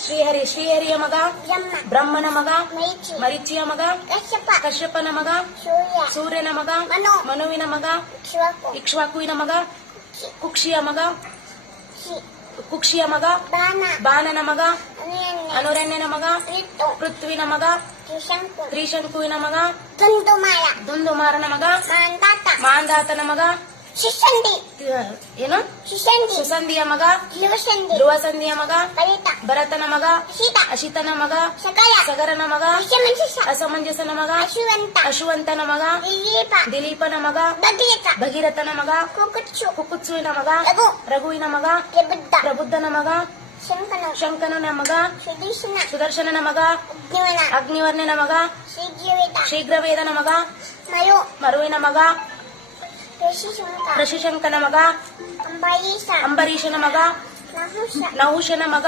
ಶ್ರೀಹರಿಯ ಮಗ ಬ್ರಹ್ಮನ ಮಗ ಮರಿಚಿಯ ಮಗ ಕಶ್ಯಪನ ಮಗ ಸೂರ್ಯನ ಮಗ ಮನುವಿನ ಮಗ ಇಕ್ಷ್ವಾಕುವಿನ ಮಗ ಕುಕ್ಷಿಯ ಮಗ ಬಾಣನ ಮಗ ಅನುರಣ್ಯನ ಮಗ ಪೃಥ್ವಿನ ಮಗ ತ್ರಿಶಂಕುವಿನ ಮಗ ದುಂದುಮಾರನ ಮಗ ಮಾಂಧಾತನ ಮಗ ಏನು ಸುಸಂಧಿಯ ಮಗ ಧ್ರುವಸಂಧಿಯ ಮಗ ಭರತನ ಮಗ ಅಶಿತನ ಮಗ ಸಗರನ ಮಗ ಅಸಮಂಜಸನ ಮಗ ಅಶುವಂತನ ಮಗ ದಿಲೀಪನ ಮಗ ಭಗೀರಥನ ಮಗ ಕುಕುತ್ಸುವಿನ ಮಗ ರಘುವಿನ ಮಗ ಪ್ರಬುದ್ಧನ ಮಗ ಶಂಕನನ ಮಗ ಸುದರ್ಶನನ ಮಗ ಅಗ್ನಿವರ್ಣನ ಮಗ ಶೀಘ್ರವೇದನ ಮಗ ಮರುವಿನ ಮಗ ಋಷಿಶಂಕನ ಮಗ ಅಂಬರೀಷನ ಮಗ ನಹುಷನ ಮಗ